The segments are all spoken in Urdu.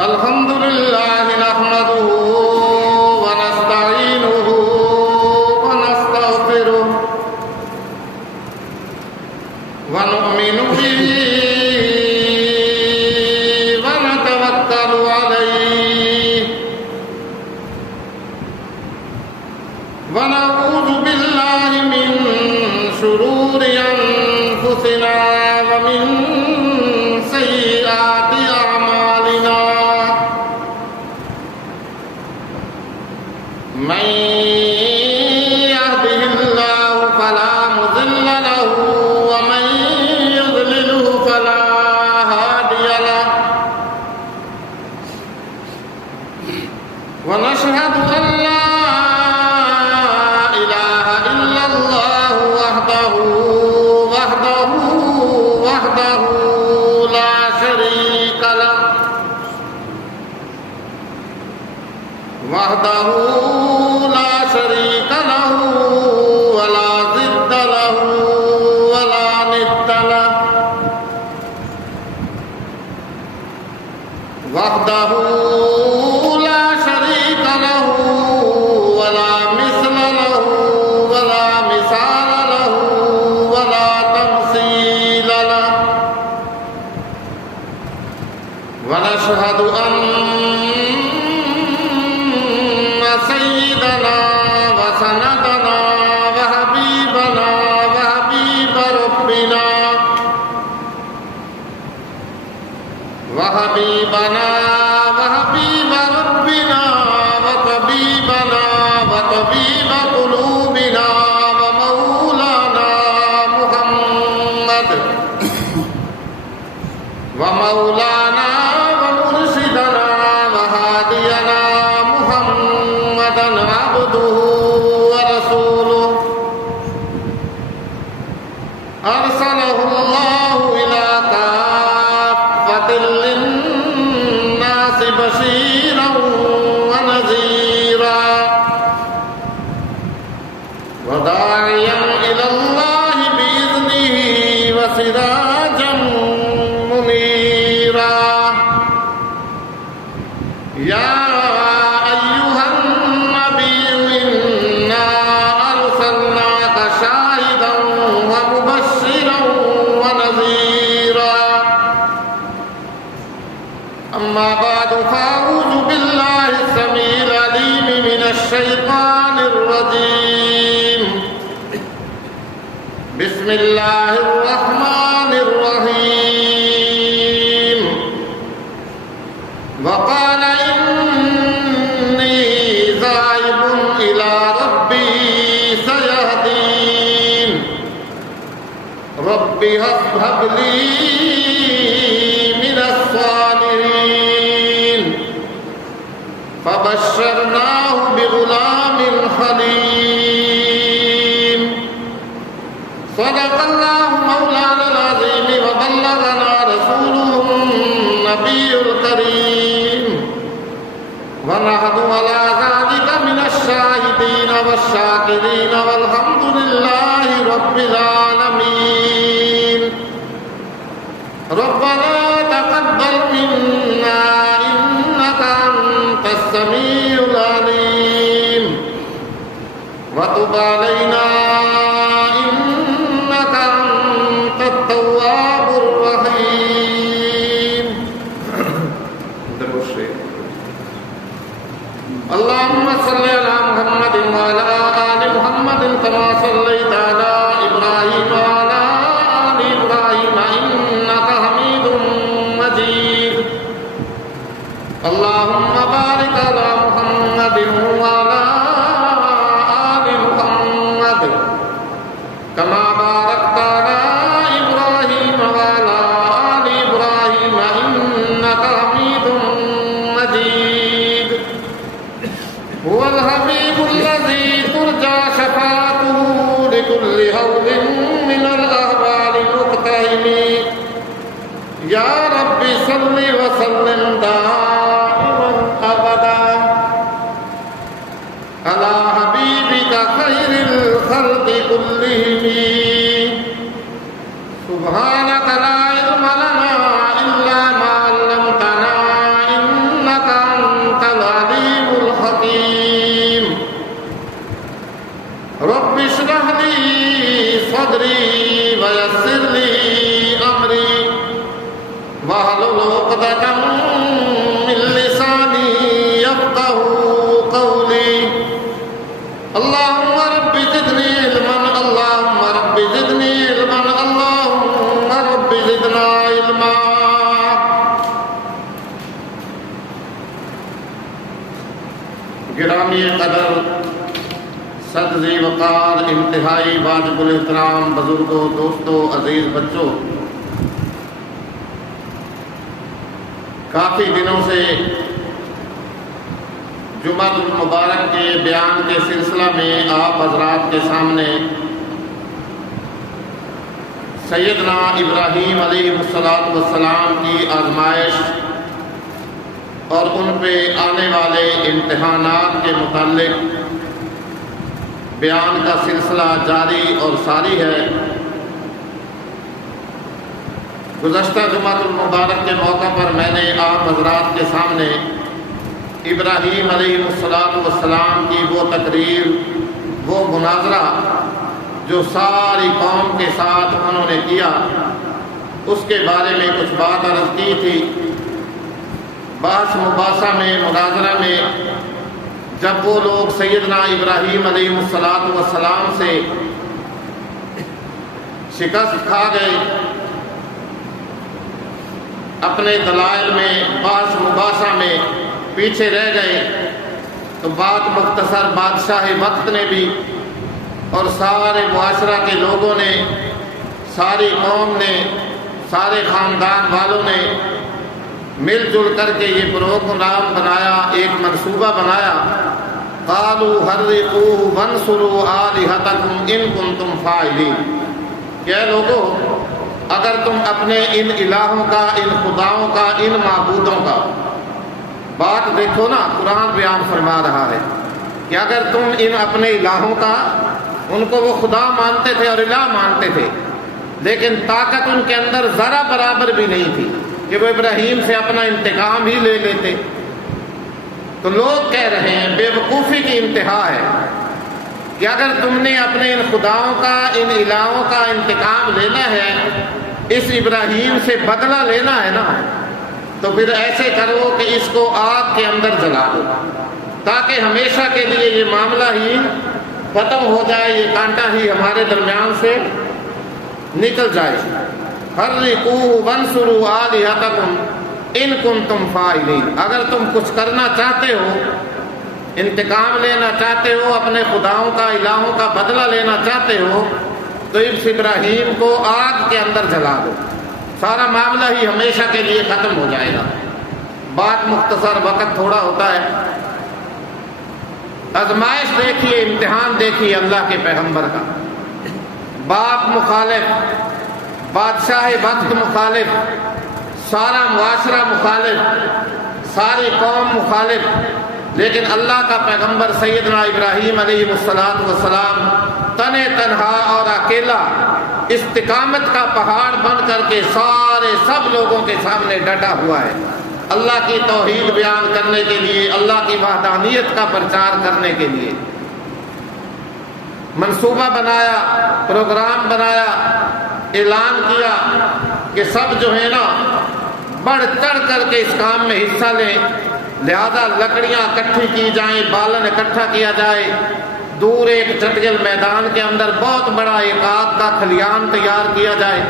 الحمد لله نحمده ونستعينه ونستغفره ونؤمن به ونتوكل عليه ونعوذ بالله من شرور أنفسنا ومن سيئات أعمالنا من يهده الله فلا مضل له ومن يضلله فلا هادي له ونشهد أن لا إله إلا الله وحده لا شريك له ولا ضد له ولا ند له وحده لا شريك له ولا مثل له ولا مثال له ولا تمثيل له ونشهد أن سيدنا وسندنا وحبيبنا وحبيب ربنا وطبيبنا وطبيب قلوبنا ومولانا محمد ومولانا ومرشدنا وهادينا محمدا عبده ورسوله أرسله الله إلى كافة للناس بشيرا ونذيرا وداعيا إلى الله بإذنه وسراجا منيرا يا أيها النبي إنا أرسلناك شاهدا ومبشرا ونذيرا أما بعد فأعوذ بالله السميع العليم من الشيطان الرجيم بسم الله الرحمن الرحيم وقال إني ذاهب إلى ربي سيهدين رب هب لي من الصالحين فبشرناه بغلام حليم صدق الله مولانا العظيم وبلغنا رسوله النبي الكريم ونحن على ذلك من الشاهدين والشاكرين والحمد لله رب العالمين ربنا تقبل منا إنك أنت السميع العليم وتب علينا إنك أنت التواب الرحيم اللهم صل على محمد وعلى آل محمد كما صليت على إبراهيم وعلى آل إبراهيم إنك حميد مجيد اللهم بارك على محمد وعلى آل محمد كما باركت على إبراهيم وعلى آل إبراهيم إنك حميد مجيد هو الحبيب الذي ترجى شفاعته لكل هول من الأهوال مقتحم يا رب صل وسلم دائما أبدا على حبيبك خير الخلق كلهم سبحانك صدري ويسر لي أمري واحلل عقدة من لساني يفقهوا قولي اللهم رب زدني علما اللهم رب زدني علما اللهم رب زدنا علما. گرامی قدر صد ذی وقار انتہائی واجب الاحترام بزرگوں، دوستوں، عزیز بچوں، کافی دنوں سے جمعہ المبارک کے بیان کے سلسلہ میں آپ حضرات کے سامنے سیدنا ابراہیم علیہ السلام کی آزمائش اور ان پہ آنے والے امتحانات کے متعلق بیان کا سلسلہ جاری اور ساری ہے. گزشتہ جمعہ المبارک کے موقع پر میں نے آپ حضرات کے سامنے ابراہیم علیہ السلام کی وہ تقریر، وہ مناظرہ جو ساری قوم کے ساتھ انہوں نے کیا، اس کے بارے میں کچھ بات عرض کی تھی. بحث مباحثہ میں، مناظرہ میں جب وہ لوگ سیدنا ابراہیم علیہ السلام سے شکست کھا گئے، اپنے دلائل میں، بحث مباحثہ میں پیچھے رہ گئے، تو بات مختصر بادشاہ وقت نے بھی اور سارے معاشرہ کے لوگوں نے، ساری قوم نے، سارے خاندان والوں نے مل جل کر کے یہ پروگرام بنایا، ایک منصوبہ بنایا. قالوا حرقوه وانصروا آلهتكم ان کنتم فاعلین. کہ لوگوں، اگر تم اپنے ان الہوں کا، ان خداؤں کا، ان معبودوں کا، بات دیکھو نا، قرآن بیان فرما رہا ہے کہ اگر تم ان اپنے الہوں کا، ان کو وہ خدا مانتے تھے اور الہ مانتے تھے، لیکن طاقت ان کے اندر ذرا برابر بھی نہیں تھی کہ وہ ابراہیم سے اپنا انتقام ہی لے لیتے. تو لوگ کہہ رہے ہیں، بے وقوفی کی انتہا ہے کہ اگر تم نے اپنے ان خداؤں کا، ان الہوں کا انتقام لینا ہے، اس ابراہیم سے بدلہ لینا ہے نا، تو پھر ایسے کرو کہ اس کو آگ کے اندر جلا دو، تاکہ ہمیشہ کے لیے یہ معاملہ ہی ختم ہو جائے، یہ کانٹا ہی ہمارے درمیان سے نکل جائے. حرقوه وانصروا آلهتكم ان کنتم فاعلین. اگر تم کچھ کرنا چاہتے ہو، انتقام لینا چاہتے ہو، اپنے خداؤں کا، الہوں کا بدلہ لینا چاہتے ہو، تو اس ابراہیم کو آگ کے اندر جلا دو، سارا معاملہ ہی ہمیشہ کے لیے ختم ہو جائے گا. بات مختصر، وقت تھوڑا ہوتا ہے. آزمائش دیکھیے، امتحان دیکھیے اللہ کے پیغمبر کا. باپ مخالف، بادشاہ وقت مخالف، سارا معاشرہ مخالف، ساری قوم مخالف، لیکن اللہ کا پیغمبر سیدنا ابراہیم علیہ السلام تن تنہا اور اکیلا استقامت کا پہاڑ بن کر کے سب لوگوں کے سامنے ڈٹا ہوا ہے، اللہ کی توحید بیان کرنے کے لیے، اللہ کی وحدانیت کا پرچار کرنے کے لیے. منصوبہ بنایا، پروگرام بنایا، اعلان کیا کہ سب جو ہے نا بڑھ چڑھ کر کے اس کام میں حصہ لیں، لہذا لکڑیاں اکٹھی کی جائیں، بالن اکٹھا کیا جائے، دور ایک چٹگل میدان کے اندر بہت بڑا ایک آگ کا کھلیان تیار کیا جائے.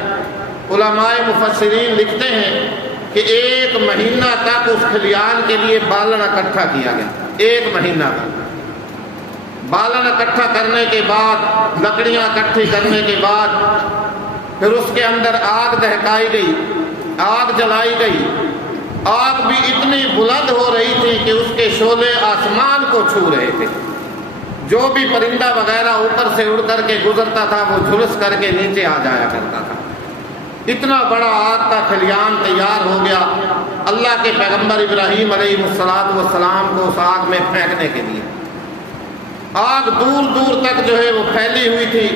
علماء مفسرین لکھتے ہیں کہ 1 مہینہ تک اس کھلیان کے لیے بالن اکٹھا کیا گیا. 1 مہینہ تک بالن اکٹھا کرنے کے بعد، لکڑیاں اکٹھی کرنے کے بعد، پھر اس کے اندر آگ دہکائی گئی، آگ جلائی گئی. آگ بھی اتنی بلند ہو رہی تھی کہ اس کے شعلے آسمان کو چھو رہے تھے. جو بھی پرندہ وغیرہ اوپر سے اڑ کر کے گزرتا تھا وہ جھلس کر کے نیچے آ جایا کرتا تھا. اتنا بڑا آگ کا کھلیان تیار ہو گیا اللہ کے پیغمبر ابراہیم علیہ السلام کو اس آگ میں پھینکنے کے لیے. آگ دور دور تک جو ہے وہ پھیلی ہوئی تھی،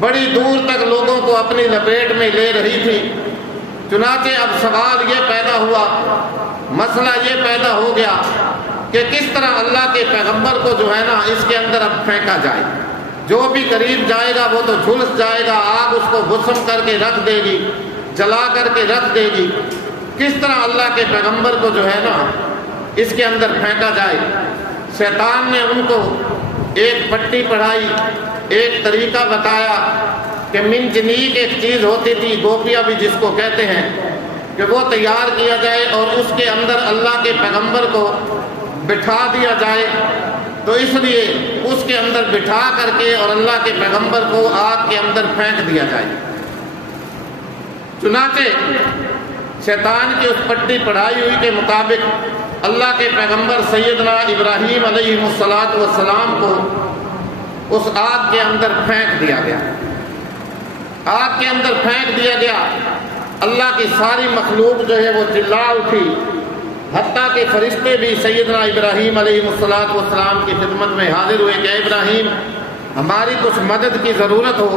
بڑی دور تک لوگوں کو اپنی لپیٹ میں لے رہی تھی. چنانچہ اب سوال یہ پیدا ہوا، مسئلہ یہ پیدا ہو گیا کہ کس طرح اللہ کے پیغمبر کو جو ہے نا اس کے اندر اب پھینکا جائے. جو بھی قریب جائے گا وہ تو جھلس جائے گا، آگ اس کو بھسم کر کے رکھ دے گی، جلا کر کے رکھ دے گی۔ کس طرح اللہ کے پیغمبر کو جو ہے نا اس کے اندر پھینکا جائے؟ شیطان نے ان کو ایک پٹی پڑھائی، ایک طریقہ بتایا کہ منجنیق ایک چیز ہوتی تھی، گوپیا بھی جس کو کہتے ہیں، کہ وہ تیار کیا جائے اور اس کے اندر اللہ کے پیغمبر کو بٹھا دیا جائے۔ تو اس لیے اس کے اندر بٹھا کر کے اور اللہ کے پیغمبر کو آگ کے اندر پھینک دیا جائے۔ چنانچہ شیطان کی اس پٹی پڑھائی ہوئی کے مطابق اللہ کے پیغمبر سیدنا ابراہیم علیہ السلام کو اس آگ کے اندر پھینک دیا گیا۔ آگ کے اندر پھینک دیا گیا۔ اللہ کی ساری مخلوق جو ہے وہ چلا اٹھی، حتیٰ کہ فرشتے بھی سیدنا ابراہیم علیہ السلام کی خدمت میں حاضر ہوئے کہ اے ابراہیم ہماری کچھ مدد کی ضرورت ہو۔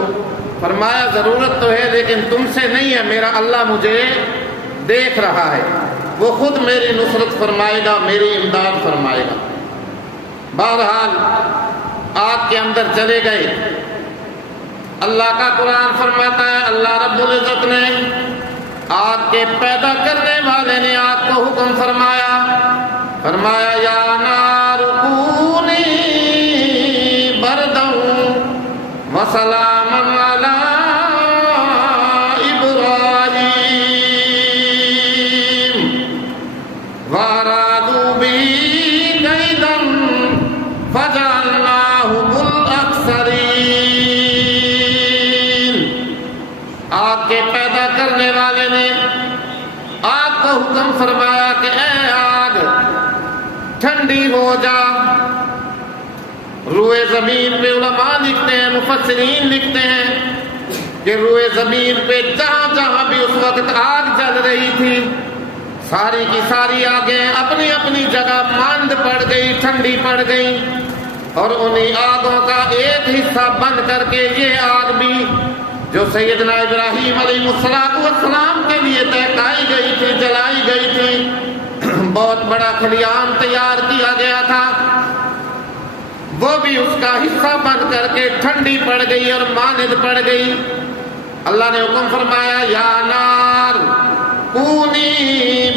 فرمایا ضرورت تو ہے لیکن تم سے نہیں ہے، میرا اللہ مجھے دیکھ رہا ہے، وہ خود میری نصرت فرمائے گا، میری امداد فرمائے گا۔ بہرحال آگ کے اندر چلے گئے۔ اللہ کا قرآن فرماتا ہے، اللہ رب العزت نے آگ کے پیدا کرنے والے نے آگ کو حکم فرمایا یا نار کونی برداً وسلاما علی وارادوا به كيدا فجعلناهم الاخسرين۔ آگ کے پیدا کرنے والے نے آگ کو حکم فرمایا کہ اے آگ ٹھنڈی ہو جا۔ روئے زمین پہ علماء لکھتے ہیں، مفسرین لکھتے ہیں کہ روئے زمین پہ جہاں جہاں بھی اس وقت آگ جل رہی تھی ساری کی ساری آگیں اپنی اپنی جگہ ماند پڑ گئی، ٹھنڈی پڑ گئی، اور انہی آگوں کا ایک حصہ بند کر کے یہ آگ بھی جو سیدنا ابراہیم علیہ السلام کے لیے تہکائی گئی تھی، جلائی گئی تھی، بہت بڑا خلیان تیار کیا گیا تھا، وہ بھی اس کا حصہ بند کر کے ٹھنڈی پڑ گئی اور ماند پڑ گئی۔ اللہ نے حکم فرمایا یا نار کونی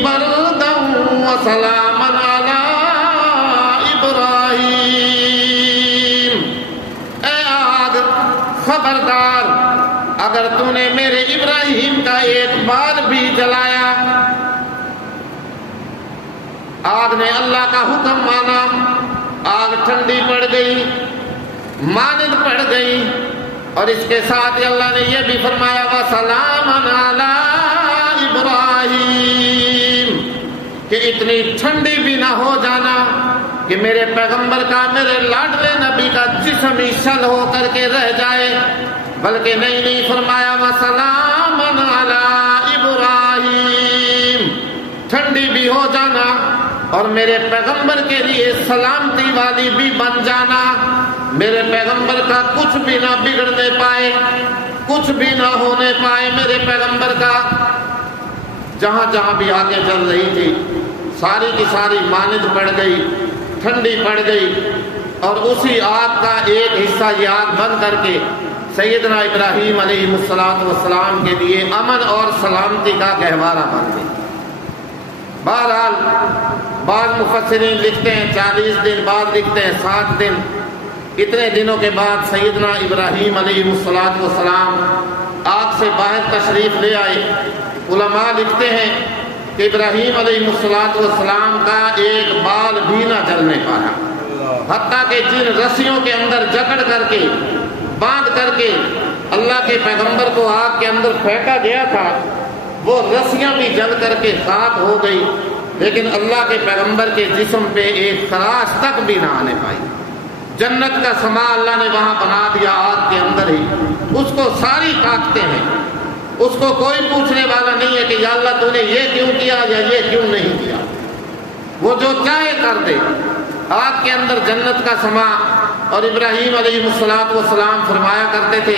برداً وسلاما علی ابراہیم۔ اے آگ خبردار، اگر تو نے میرے ابراہیم کا ایک بال بھی جلایا۔ آگ نے اللہ کا حکم مانا، آگ ٹھنڈی پڑ گئی، ماند پڑ گئی، اور اس کے ساتھ اللہ نے یہ بھی فرمایا وسلاما علی ابراہیم، کہ اتنی ٹھنڈی بھی نہ ہو جانا کہ میرے پیغمبر کا، میرے لاڈلے نبی کا جسم ہی شل ہو کر کے رہ جائے، بلکہ نہیں فرمایا وسلاما علی ابراہیم، ٹھنڈی بھی ہو جانا اور میرے پیغمبر کے لیے سلامتی والی بھی بن جانا، میرے پیغمبر کا کچھ بھی نہ بگڑنے پائے، کچھ بھی نہ ہونے پائے میرے پیغمبر کا۔ جہاں جہاں بھی آگے چل رہی تھی ساری کی ساری ماند پڑ گئی، ٹھنڈی پڑ گئی، اور اسی آگ کا ایک حصہ یہ آگ بند کر کے سیدنا ابراہیم علیہ السلام کے لیے امن اور سلامتی کا گہوارہ بن گئی۔ بہرحال بعض مفسرین لکھتے ہیں 40 دن، بعض لکھتے ہیں 7 دن، اتنے دنوں کے بعد سیدنا ابراہیم علیہ السلام آگ سے باہر تشریف لے آئے۔ علماء لکھتے ہیں کہ ابراہیم علیہ السلام کا ایک بال بھی نہ جلنے پایا، حتیٰ کہ جن رسیوں کے اندر جکڑ کر کے باندھ کر کے اللہ کے پیغمبر کو آگ کے اندر پھینکا گیا تھا وہ رسیاں بھی جل کر کے خاک ہو گئی، لیکن اللہ کے پیغمبر کے جسم پہ ایک خراش تک بھی نہ آنے پائی۔ جنت کا سما اللہ نے وہاں بنا دیا آگ کے اندر ہی، اس کو ساری طاقتیں ہیں، اس کو کوئی پوچھنے والا نہیں ہے کہ یا اللہ تو نے یہ کیوں کیا یا یہ کیوں نہیں کیا، وہ جو چاہے کر دے۔ آگ کے اندر جنت کا سما، اور ابراہیم علیہ السلام فرمایا کرتے تھے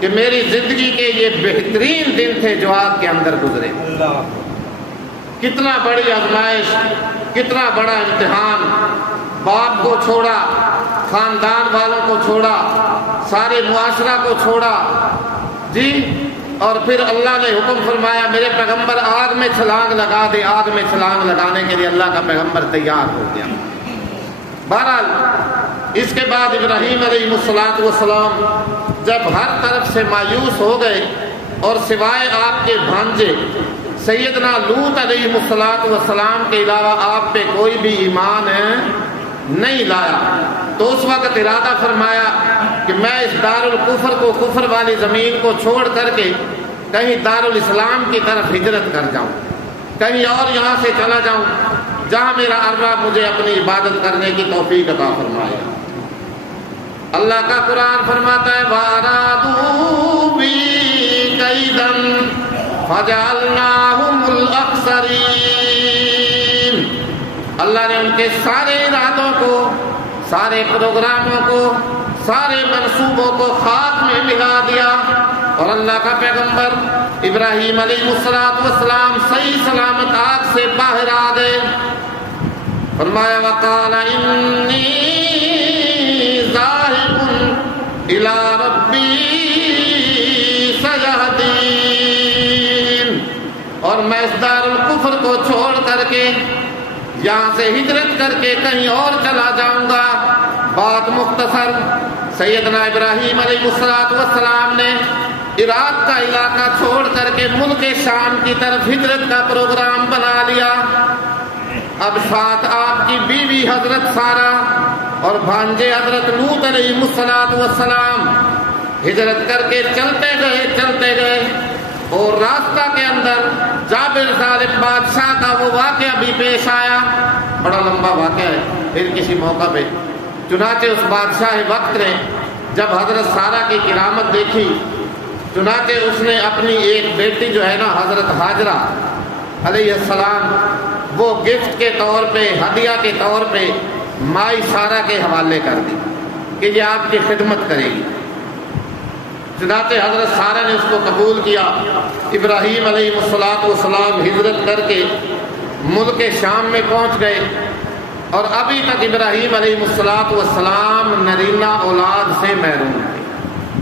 کہ میری زندگی کے یہ بہترین دن تھے جو آگ کے اندر گزرے۔ کتنا بڑی آزمائش، کتنا بڑا امتحان، باپ کو چھوڑا، خاندان والوں کو چھوڑا، سارے معاشرہ کو چھوڑا جی، اور پھر اللہ نے حکم فرمایا میرے پیغمبر آگ میں چھلانگ لگا دے۔ آگ میں چھلانگ لگانے کے لیے اللہ کا پیغمبر تیار ہو گیا۔ بہرحال اس کے بعد ابراہیم علیہ السلام جب ہر طرف سے مایوس ہو گئے اور سوائے آپ کے بھانجے سیدنا لوط علیہ السلام کے علاوہ آپ پہ کوئی بھی ایمان نہیں لایا، تو اس وقت ارادہ فرمایا کہ میں اس دارالکفر کو، کفر والی زمین کو چھوڑ کر کے کہیں دارالاسلام کی طرف ہجرت کر جاؤں، کہیں اور یہاں سے چلا جاؤں جہاں میرا ارباب مجھے اپنی عبادت کرنے کی توفیق عطا فرمائے۔ اللہ کا قرآن فرماتا ہے وَأَرَادُوا بِي كَيْدًا فَجَعَلْنَاهُمُ الْأَخْسَرِينَ۔ اللہ نے ان کے سارے ارادوں کو، سارے پروگراموں کو، سارے منصوبوں کو خاک میں ملا دیا، اور اللہ کا پیغمبر ابراہیم علیہ السلام صحیح سلامت آگ سے باہر آ گئے۔ فرمایا وَقَالَ إِنِّي ذَاهِبٌ إِلَىٰ رَبِّي سَيَهْدِينِ، اور میں اس دارالکفر کو چھوڑ کر کے یہاں سے ہجرت کر کے کہیں اور چلا جاؤں گا۔ بات مختصر، سیدنا ابراہیم علیہ السلام نے عراق کا علاقہ چھوڑ کر کے ملک شام کی طرف ہجرت کا پروگرام بنا لیا۔ اب ساتھ آپ کی بیوی حضرت سارہ اور بھانجے حضرت لوط علیہ السلام ہجرت کر کے چلتے گئے، اور راستہ کے اندر جابر ظالم بادشاہ کا وہ واقعہ بھی پیش آیا، بڑا لمبا واقعہ ہے، پھر کسی موقع پہ۔ چنانچہ اس بادشاہ وقت نے جب حضرت سارہ کی کرامت دیکھی، چنانچہ اس نے اپنی ایک بیٹی جو ہے نا حضرت ہاجرہ علیہ السلام، وہ گفٹ کے طور پہ، ہدیہ کے طور پہ مائی سارہ کے حوالے کر دی کہ یہ آپ کی خدمت کرے گی۔ چنانچہ حضرت سارہ نے اس کو قبول کیا۔ ابراہیم علیہ السلام ہجرت کر کے ملک شام میں پہنچ گئے، اور ابھی تک ابراہیم علیہ السلام نرینہ اولاد سے محروم تھے،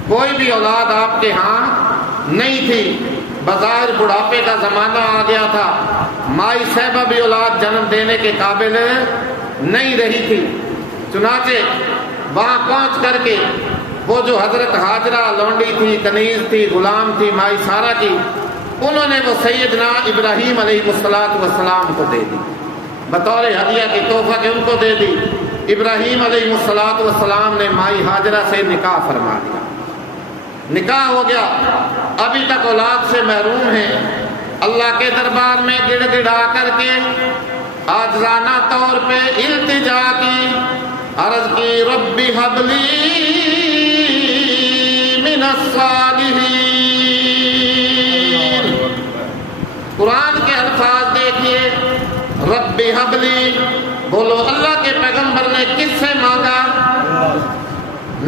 کوئی بھی اولاد آپ کے ہاں نہیں تھی۔ بظاہر بڑھاپے کا زمانہ آ گیا تھا، مائی صاحبہ بھی اولاد جنم دینے کے قابل نہیں رہی تھی۔ چنانچہ وہاں پہنچ کر کے وہ جو حضرت ہاجرہ لونڈی تھی، کنیز تھی، غلام تھی مائی سارہ کی، انہوں نے وہ سیدنا ابراہیم علیہ السلام کو دے دی بطور ہدیہ کی تحفہ کے، ان کو دے دی۔ ابراہیم علیہ السلام نے مائی ہاجرہ سے نکاح فرما دیا، نکاح ہو گیا، ابھی تک اولاد سے محروم ہیں۔ اللہ کے دربار میں گڑ گڑا کر کے عاجزانہ طور پہ التجا کی، عرض کی رب ہب لی من الصالحین۔ قرآن کے الفاظ دیکھیے، رب ہب لی، بولو اللہ کے پیغمبر نے کس سے مانگا؟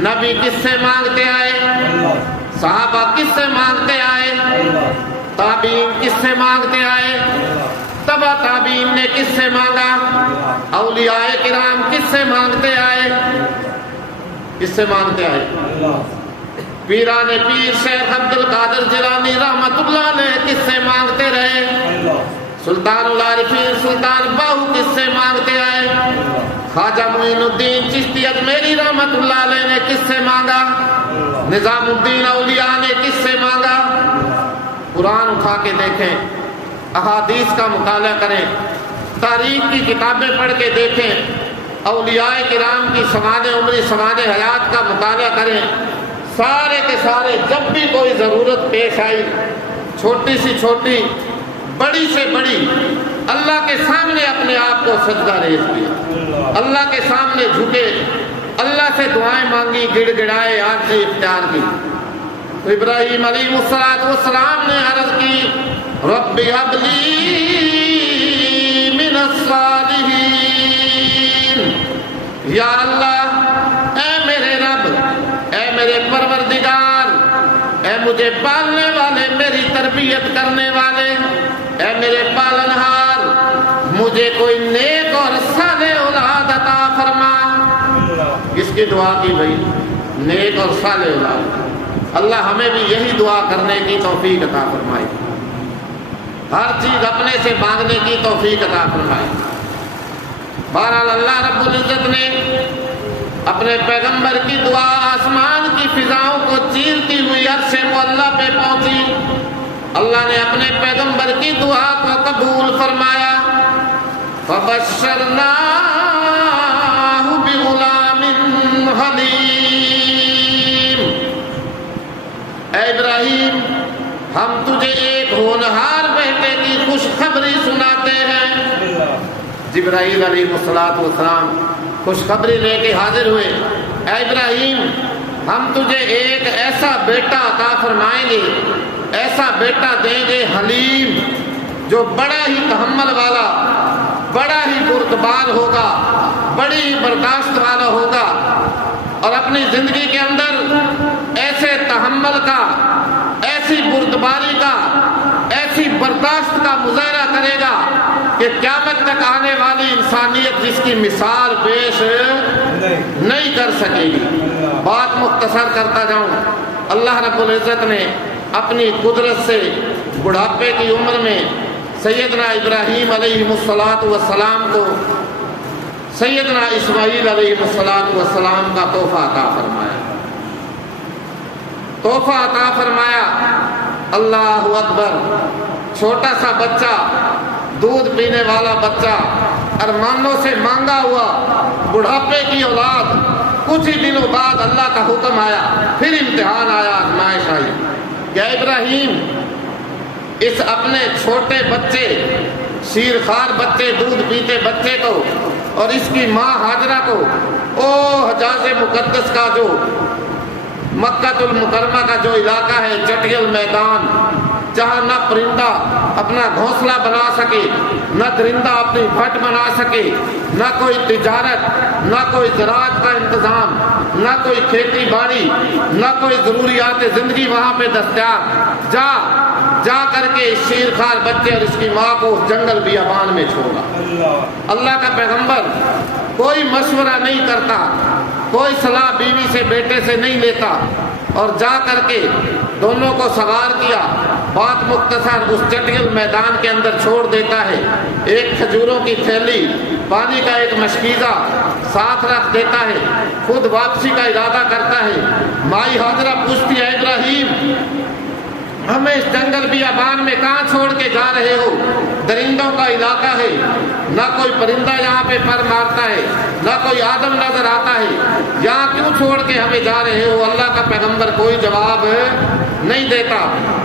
نبی کس سے مانگتے آئے؟ صحابہ کس سے مانگتے آئے؟ تابعین کس سے مانگتے آئے؟ تبع تابعین نے کس سے مانگا؟ اولیاء کرام کس سے مانگتے آئے؟ کس سے مانگتے آئے؟ پیران پیر شیخ عبد القادر جیلانی رحمت اللہ علیہ کس سے مانگتے رہے؟ سلطان العارفین سلطان باہو کس سے مانگتے آئے؟ خواجہ معین الدین چشتی اجمیری رحمت اللہ علیہ نے کس سے مانگا؟ نظام الدین اولیاء نے کس سے مانگا؟ قرآن اٹھا کے دیکھیں، احادیث کا مطالعہ کریں، تاریخ کی کتابیں پڑھ کے دیکھیں، اولیاء کرام کی سوانح عمری سوانح حیات کا مطالعہ کریں، سارے کے سارے جب بھی کوئی ضرورت پیش آئی، چھوٹی سی چھوٹی، بڑی سے بڑی، اللہ کے سامنے اپنے آپ کو سجدہ ریز کیا، اللہ کے سامنے جھکے، اللہ سے دعائیں مانگی، گڑ گڑائے، عاجزی اختیار کی۔ تو ابراہیم علیہ السلام نے عرض کی رب ہب لی من الصالحین، یا اللہ اے میرے رب، اے میرے پروردگار، اے مجھے پالنے والے، میری تربیت کرنے والے، اے میرے پالنہار، مجھے کوئی نیک اور صالح اولاد عطا فرما۔ کس کی دعا کی بھائی؟ نیک اور صالح اولاد۔ اللہ ہمیں بھی یہی دعا کرنے کی توفیق عطا فرمائے، ہر چیز اپنے سے مانگنے کی توفیق عطا فرمائے۔ بہرحال اللہ رب العزت نے اپنے پیغمبر کی دعا آسمان کی فضاؤں کو چیرتی ہوئی عرش معلی پہ پہنچی، اللہ نے اپنے پیغمبر کی دعا کو قبول فرمایا۔ فَبَشَّرْنَاهُ بِغُلَامٍ حَلِيمٍ، اے ابراہیم ہم تجھے ایک ہونہار بیٹے کی خوشخبری سناتے ہیں۔ جبرائیل علیہ السلام خوشخبری لے کے حاضر ہوئے، اے ابراہیم ہم تجھے ایک ایسا بیٹا عطا فرمائیں گے، ایسا بیٹا دیں گے حلیم، جو بڑا ہی تحمل والا، بڑا ہی بردبار ہوگا، بڑی ہی برداشت والا ہوگا، اور اپنی زندگی کے اندر ایسے تحمل کا، ایسی بردباری کا، ایسی برداشت کا مظاہرہ کرے گا کہ قیامت تک آنے والی انسانیت جس کی مثال پیش نہیں کر سکے گی۔ بات مختصر کرتا جاؤں، اللہ رب العزت نے اپنی قدرت سے بڑھاپے کی عمر میں سیدنا ابراہیم علیہ السلام کو سیدنا اسماعیل علیہ السلام کا تحفہ عطا فرمایا، تحفہ عطا فرمایا۔ اللہ اکبر، چھوٹا سا بچہ، دودھ پینے والا بچہ، ارمانوں سے مانگا ہوا، بڑھاپے کی اولاد، کچھ ہی دنوں بعد اللہ کا حکم آیا، پھر امتحان آیا، آزمائش آئی۔ یا ابراہیم اس اپنے چھوٹے بچے، شیرخوار بچے، دودھ پیتے بچے کو اور اس کی ماں ہاجرہ کو حجاز مقدس کا جو مکہ المکرمہ کا جو علاقہ ہے، چٹیل میدان، جہاں نہ پرندہ اپنا گھونسلہ بنا سکے، نہ درندہ اپنی بھٹ بنا سکے، نہ کوئی تجارت، نہ کوئی زراعت کا انتظام، نہ کوئی کھیتی باڑی، نہ کوئی ضروریات زندگی وہاں پہ دستیاب، جا کر کے اس شیرخوار بچے اور اس کی ماں کو جنگل بیابان میں چھوڑا۔ اللہ کا پیغمبر کوئی مشورہ نہیں کرتا، کوئی صلاح بیوی سے، بیٹے سے نہیں لیتا، اور جا کر کے دونوں کو سوار کیا، بات مختصر اس چٹیل میدان کے اندر چھوڑ دیتا ہے، ایک کھجوروں کی تھیلی، پانی کا ایک مشکیزہ ساتھ رکھ دیتا ہے، خود واپسی کا ارادہ کرتا ہے۔ مائی ہاجرہ پوچھتی ہے، ابراہیم ہمیں اس جنگل بیابان میں کہاں چھوڑ کے جا رہے ہو؟ درندوں کا علاقہ ہے، نہ کوئی پرندہ یہاں پہ پر مارتا ہے، نہ کوئی آدم نظر آتا ہے، یہاں کیوں چھوڑ کے ہمیں جا رہے ہو؟ اللہ کا پیغمبر کوئی جواب نہیں دیتا۔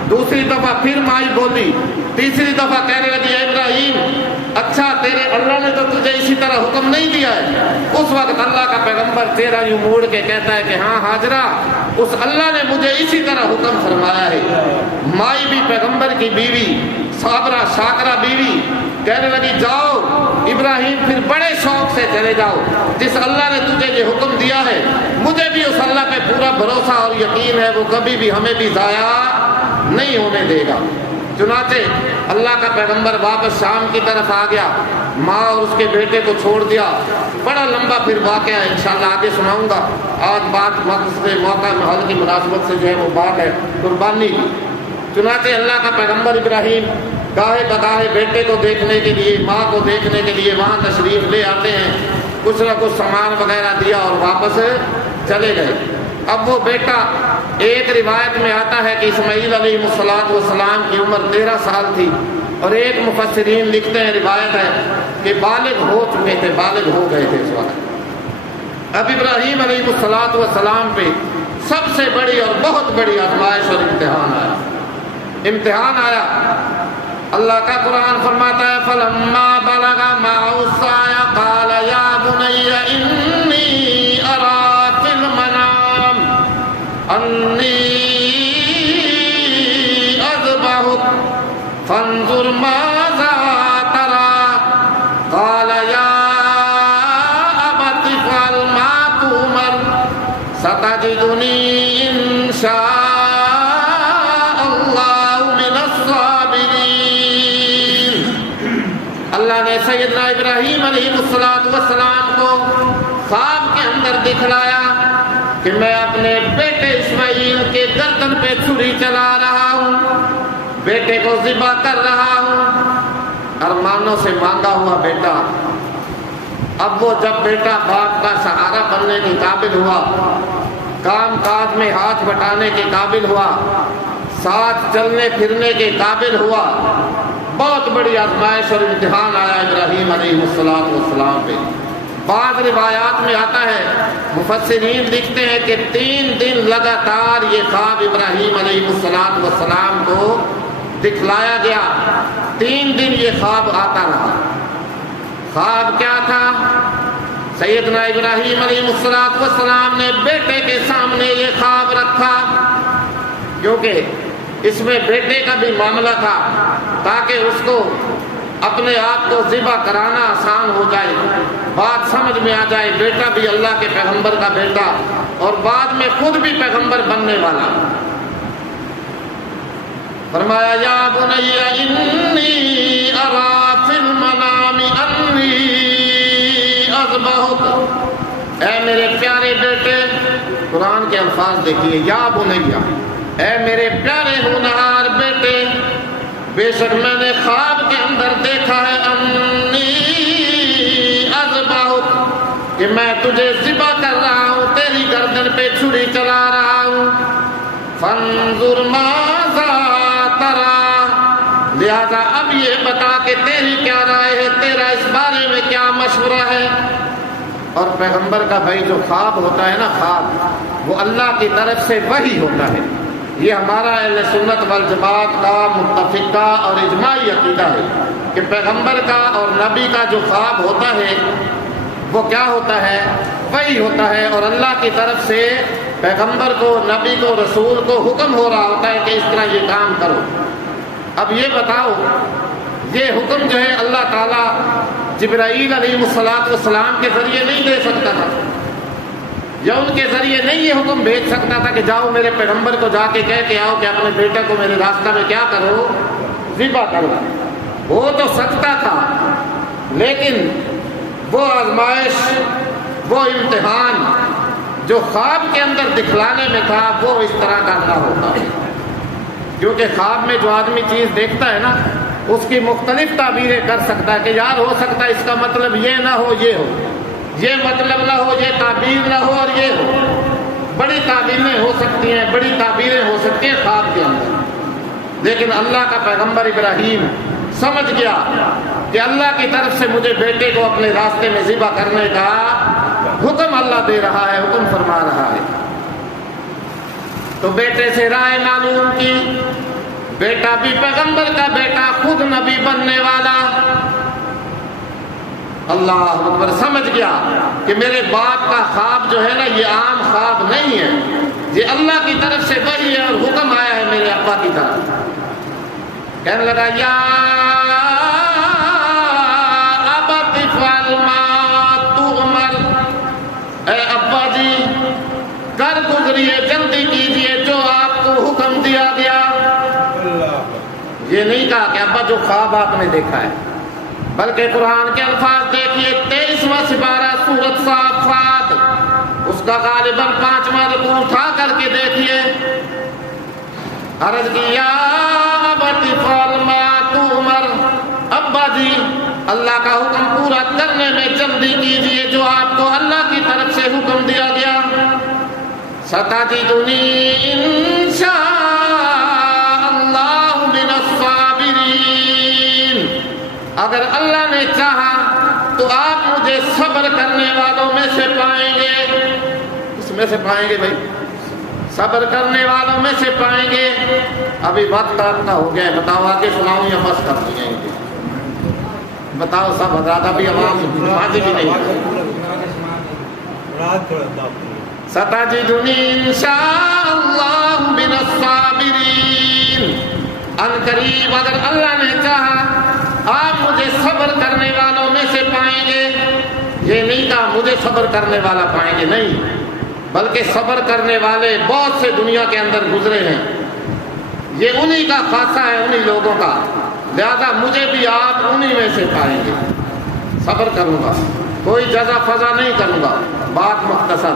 دوسری دفعہ پھر مائی بولی، تیسری دفعہ کہنے لگی، اے ابراہیم اچھا تیرے اللہ نے تو تجھے اسی طرح حکم نہیں دیا ہے؟ اس وقت اللہ کا پیغمبر چہرہ یوں موڑ کے کہتا ہے کہ ہاں ہاجرہ، اس اللہ نے مجھے اسی طرح حکم فرمایا ہے۔ مائی بھی پیغمبر کی بیوی، صابرہ شاکرہ بیوی، کہنے لگی جاؤ ابراہیم پھر بڑے شوق سے چلے جاؤ، جس اللہ نے تجھے یہ حکم دیا ہے مجھے بھی اس اللہ پہ پورا بھروسہ اور یقین ہے، وہ کبھی بھی ہمیں بھی ضائع نہیں ہونے دے گا۔ چنانچہ اللہ کا پیغمبر واپس شام کی طرف آ گیا، ماں اور اس کے بیٹے کو چھوڑ دیا۔ بڑا لمبا پھر واقعہ ہے، انشاءاللہ آگے سناؤں گا۔ آج بات مقصد موقع محل کی مناسبت سے جو ہے وہ بات ہے قربانی کی۔ چنانچہ اللہ کا پیغمبر ابراہیم گاہے بگاہے بیٹے کو دیکھنے کے لیے، ماں کو دیکھنے کے لیے وہاں تشریف لے آتے ہیں، کچھ نہ کچھ سامان وغیرہ دیا اور واپس چلے گئے۔ اب وہ بیٹا، ایک روایت میں آتا ہے کہ اسماعیل علیہ السلام کی عمر 13 سال تھی، اور ایک مفسرین لکھتے ہیں، روایت ہے کہ بالغ ہو چکے تھے، بالغ ہو گئے تھے اس وقت۔ اب ابراہیم علیہ السلام پہ سب سے بڑی اور بہت بڑی آزمائش اور امتحان آیا۔ اللہ کا قرآن فرماتا ہے فَلَمَّا بَلَغَ مَعَهُ السَّعْيَ قَالَ يَا بُنَيَّ إِنِّي أَرَىٰ فِي الْمَنَامِ أَنِّي أَذْبَحُكَ فَانظُرْ مَاذَا تَرَىٰ قَالَ يَا أَبَتِ افْعَلْ مَا تُؤْمَرُ سَتَجِدُنِي إِن شَاءَ اللہ نے سیدنا ابراہیم علیہ السلام کو خواب کے اندر دکھلایا، کہ میں اپنے بیٹے اسماعیل کے گردن پہ چھری چلا رہا ہوں، بیٹے کو ذبح کر رہا ہوں، ارمانوں سے مانگا ہوا بیٹا۔ اب وہ جب بیٹا باپ کا سہارا بننے کے قابل ہوا، کام کاج میں ہاتھ بٹانے کے قابل ہوا، ساتھ چلنے پھرنے کے قابل ہوا، بہت بڑی آزمائش اور امتحان آیا ابراہیم علیہ السلام پہ۔ بعض روایات میں آتا ہے، مفسرین لکھتے ہیں کہ 3 دن لگاتار یہ خواب ابراہیم علیہ السلام کو دکھلایا گیا۔ 3 دن یہ خواب آتا رہا۔ خواب کیا تھا؟ سیدنا ابراہیم علیہ السلام نے بیٹے کے سامنے یہ خواب رکھا، کیونکہ اس میں بیٹے کا بھی معاملہ تھا، تاکہ اس کو اپنے آپ کو ذبح کرانا آسان ہو جائے، بات سمجھ میں آ جائے، بیٹا بھی اللہ کے پیغمبر کا بیٹا اور بعد میں خود بھی پیغمبر بننے والا۔ فرمایا یا بنی انی ارا فی المنام انی اذبحک، اے میرے پیارے بیٹے، قرآن کے الفاظ دیکھیے، یا بنیا، اے میرے پیارے ہونہار بیٹے، بے شک میں نے خواب کے اندر دیکھا ہے انی اذبحک، کہ میں تجھے ذبح کر رہا ہوں، تیری گردن پہ چھری چلا رہا ہوں۔ فانظر ماذا تری، لہذا اب یہ بتا کہ تیری کیا رائے ہے، تیرا اس بارے میں کیا مشورہ ہے۔ اور پیغمبر کا بھائی جو خواب ہوتا ہے نا، خواب وہ اللہ کی طرف سے وحی ہوتا ہے۔ یہ ہمارا اہل سنت والجماعت کا متفقہ اور اجماعی عقیدہ ہے کہ پیغمبر کا اور نبی کا جو خواب ہوتا ہے وہ کیا ہوتا ہے؟ وحی ہوتا ہے، اور اللہ کی طرف سے پیغمبر کو، نبی کو، رسول کو حکم ہو رہا ہوتا ہے کہ اس طرح یہ کام کرو۔ اب یہ بتاؤ، یہ حکم جو ہے اللہ تعالیٰ جبرائیل علیہ السلام کے ذریعے نہیں دے سکتا تھا، یا ان کے ذریعے نہیں یہ حکم بھیج سکتا تھا کہ جاؤ میرے پیغمبر کو جا کے کہہ کے آؤ کہ اپنے بیٹے کو میرے راستہ میں کیا کرو، ذبح کرو۔ وہ تو سکتا تھا، لیکن وہ آزمائش، وہ امتحان جو خواب کے اندر دکھلانے میں تھا، وہ اس طرح کا نہ ہوتا، کیونکہ خواب میں جو آدمی چیز دیکھتا ہے نا، اس کی مختلف تعبیریں کر سکتا ہے کہ یار ہو سکتا ہے اس کا مطلب یہ نہ ہو، یہ ہو، یہ مطلب نہ ہو، یہ تعبیر نہ ہو، اور یہ ہو۔ بڑی تعبیریں ہو سکتی ہیں، بڑی تعبیریں ہو سکتی ہیں خواب کے اندر، لیکن اللہ کا پیغمبر ابراہیم سمجھ گیا کہ اللہ کی طرف سے مجھے بیٹے کو اپنے راستے میں ذبح کرنے کا حکم اللہ دے رہا ہے، حکم فرما رہا ہے۔ تو بیٹے سے رائے معلوم کی، بیٹا بھی پیغمبر کا بیٹا، خود نبی بننے والا، اللہ اکبر، سمجھ گیا کہ میرے باپ کا خواب جو ہے نا، یہ عام خواب نہیں ہے، یہ اللہ کی طرف سے وحی ہے اور حکم آیا ہے میرے ابا کی طرف۔ کہنے لگا یا ابت افعل ما تؤمر، اے ابا جی کر گزریے، جلدی کیجئے جو آپ کو حکم دیا گیا۔ یہ نہیں کہا کہ ابا جو خواب آپ نے دیکھا ہے، بلکہ قرآن کے الفاظ دیکھیے، 23واں سپارہ سورۃ صافات، اس کا غالباً 5واں رکوع اٹھا کر کے دیکھیے۔ عرض کی یا ابت افعل ما تؤمر، ابا جی اللہ کا حکم پورا کرنے میں جلدی کیجئے جو آپ کو اللہ کی طرف سے حکم دیا گیا۔ ستجدنی انشاء اللہ من الصابرین، اگر اللہ نے چاہا تو آپ مجھے صبر کرنے والوں میں سے پائیں گے۔ اس میں سے پائیں گے بھائی، صبر کرنے والوں میں سے پائیں گے۔ ابھی وقت آپ کا ہو گیا ہے، بتاؤ آگے سناؤں یا بس کر دیں گے؟ بتاؤ سب حضرات، ابھی عوام بازی بھی نہیں ہے۔ ستجدنی انشاء اللہ من الصابرین، ان قریب اگر اللہ نے چاہا آپ مجھے صبر کرنے والوں میں سے پائیں گے۔ یہ نہیں کہا مجھے صبر کرنے والا پائیں گے، نہیں، بلکہ صبر کرنے والے بہت سے دنیا کے اندر گزرے ہیں، یہ انہی کا خاصہ ہے، انہی لوگوں کا، لہذا مجھے بھی آپ انہی میں سے پائیں گے۔ صبر کروں گا، کوئی جزا فضا نہیں کروں گا، بات مختصر۔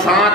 7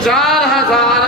4000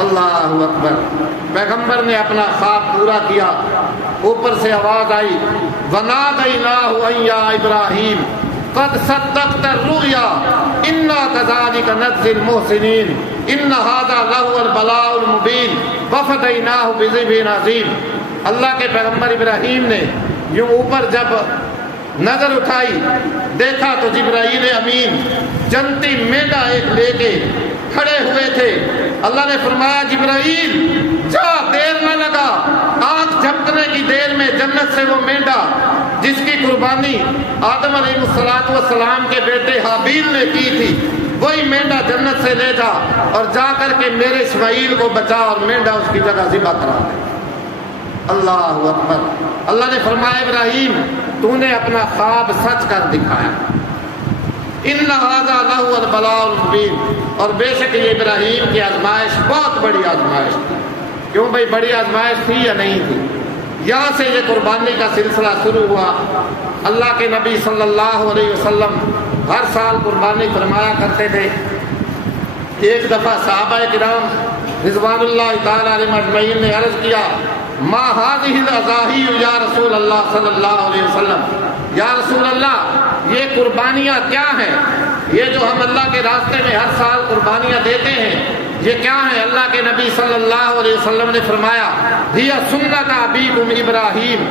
اللہ اکبر۔ پیغمبر نے اپنا خواب پورا کیا، اوپر سے آواز آئی وَنَادَيْنَاهُ أَن يَا إِبْرَاهِيمُ قَدْ صَدَّقْتَ الرُّؤْيَا إِنَّا كَذَلِكَ نَجْزِي الْمُحْسِنِينَ إِنَّ هَذَا لَهُوَ الْبَلَاءُ الْمُبِينُ وَفَدَيْنَاهُ بِذِبْحٍ عَظِيمٍ۔ اللہ کے پیغمبر ابراہیم نے یوں اوپر جب نظر اٹھائی، دیکھا تو جبرائیل امین جنتی مینڈا ایک لے کے کھڑے ہوئے تھے۔ اللہ نے فرمایا جبرائیل جا، دیر نہ لگا، آنکھ جھپکنے کی دیر میں جنت سے وہ مینڈا جس کی قربانی آدم علیہ السلام کے بیٹے حابیل نے کی تھی، وہی مینڈا جنت سے لے جا اور جا کر کے میرے اسماعیل کو بچا اور مینڈا اس کی جگہ ذبح کرا دے۔ اللہ اکبر۔ اللہ نے فرمایا ابراہیم تو نے اپنا خواب سچ کر دکھایا۔ ان هذا لهو البلاء المبین، اور بے شک یہ ابراہیم کی آزمائش بہت بڑی آزمائش تھی۔ کیوں بھائی بڑی آزمائش تھی یا نہیں تھی؟ یہاں سے یہ قربانی کا سلسلہ شروع ہوا۔ اللہ کے نبی صلی اللہ علیہ وسلم ہر سال قربانی فرمایا کرتے تھے۔ ایک دفعہ صحابہ کرام رضوان اللہ تعالی علیہم اجمعین نے عرض کیا ما هذه الاضاحی یا رسول اللہ صلی اللہ علیہ وسلم، یا رسول اللہ یہ قربانیاں کیا ہیں؟ یہ جو ہم اللہ کے راستے میں ہر سال قربانیاں دیتے ہیں یہ کیا ہیں؟ اللہ کے نبی صلی اللہ علیہ وسلم نے فرمایا ہی سنت ابیکم ابراہیم،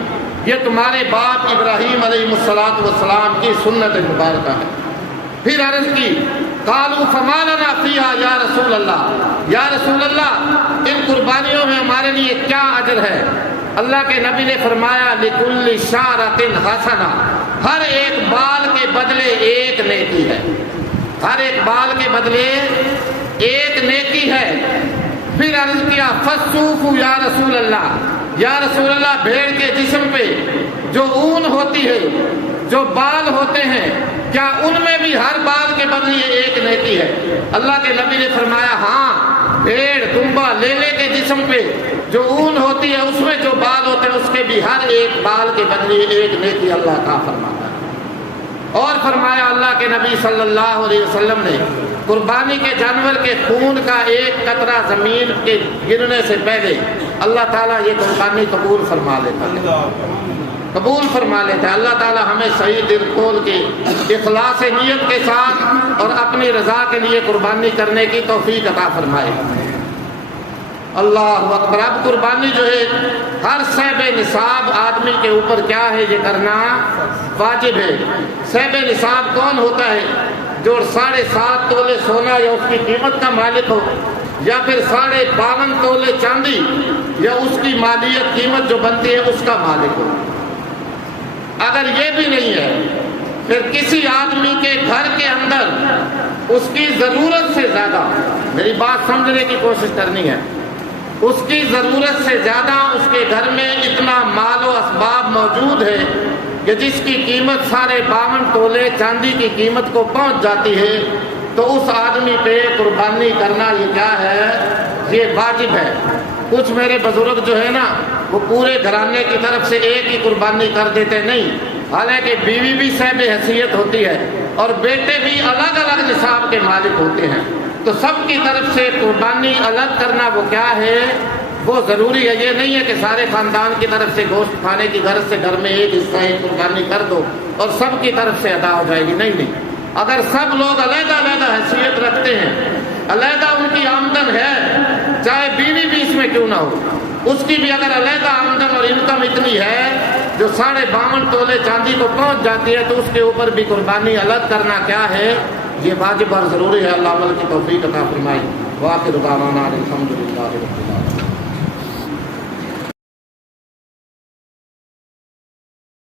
یہ تمہارے باپ ابراہیم علیہ السلام کی سنت مبارکہ ہے۔ پھر عرض کی قالوا فما لنا فیہا یا رسول اللہ، یا رسول اللہ ان قربانیوں میں ہمارے لیے کیا اجر ہے؟ اللہ کے نبی نے فرمایا لکل شعرۃ حسنہ، ہر ایک بال کے بدلے ایک نیکی ہے، ہر ایک بال کے بدلے ایک نیکی ہے۔ پھر عرض کیا فالصوف یا رسول اللہ، یا رسول اللہ بھیڑ کے جسم پہ جو اون ہوتی ہے، جو بال ہوتے ہیں، کیا ان میں بھی ہر بال کے بدلے ایک نیکی ہے؟ اللہ کے نبی نے فرمایا ہاں، بھیڑ دمبا لیلے کے جسم پہ جو اون ہوتی ہے اس میں جو بال ہوتے ہیں اس کے بھی ہر ایک بال کے بدلے ایک نیکی اللہ کا فرماتا ہے۔ اور فرمایا اللہ کے نبی صلی اللہ علیہ وسلم نے قربانی کے جانور کے خون کا ایک قطرہ زمین کے گرنے سے پہلے اللہ تعالیٰ یہ قربانی قبول فرما لیتا ہے، قبول فرما لیتا ہے۔ اللہ تعالیٰ ہمیں صحیح دل کھول کے اخلاص نیت کے ساتھ اور اپنی رضا کے لیے قربانی کرنے کی توفیق عطا فرمائے۔ اللہ اکبر۔ اب قربانی جو ہے ہر صاحب نصاب آدمی کے اوپر کیا ہے یہ کرنا واجب ہے۔ صاحب نصاب کون ہوتا ہے؟ جو 7.5 تولے سونا یا اس کی قیمت کا مالک ہو، یا پھر 52.5 تولے چاندی یا اس کی مالیت قیمت جو بنتی ہے اس کا مالک ہو۔ اگر یہ بھی نہیں ہے پھر کسی آدمی کے گھر کے اندر اس کی ضرورت سے زیادہ، میری بات سمجھنے کی کوشش کرنی ہے، اس کی ضرورت سے زیادہ اس کے گھر میں اتنا مال و اسباب موجود ہے کہ جس کی قیمت 52.5 تولے چاندی کی قیمت کو پہنچ جاتی ہے، تو اس آدمی پہ قربانی کرنا یہ کیا ہے؟ یہ واجب ہے۔ کچھ میرے بزرگ جو ہے نا وہ پورے گھرانے کی طرف سے ایک ہی قربانی کر دیتے نہیں، حالانکہ بیوی بھی صاحب حیثیت ہوتی ہے اور بیٹے بھی الگ الگ نصاب کے مالک ہوتے ہیں، تو سب کی طرف سے قربانی الگ کرنا وہ کیا ہے؟ وہ ضروری ہے۔ یہ نہیں ہے کہ سارے خاندان کی طرف سے گوشت کھانے کی غرض سے گھر میں ایک حصہ ایک قربانی کر دو اور سب کی طرف سے ادا ہو جائے گی، نہیں نہیں۔ اگر سب لوگ علیحدہ علیحدہ حیثیت رکھتے ہیں، علیحدہ ان کی آمدن ہے، چاہے بیوی بھی اس میں کیوں نہ ہو، اس کی بھی اگر علیحدہ آمدن اور انکم اتنی ہے جو 52.5 تولے چاندی کو پہنچ جاتی ہے، تو اس کے اوپر بھی قربانی الگ کرنا کیا ہے؟ یہ واجب اور ضروری ہے۔ اللہ عمل کی توفیق عطا فرمائے۔ وآخر دعوانا الحمدللہ رب العالمین۔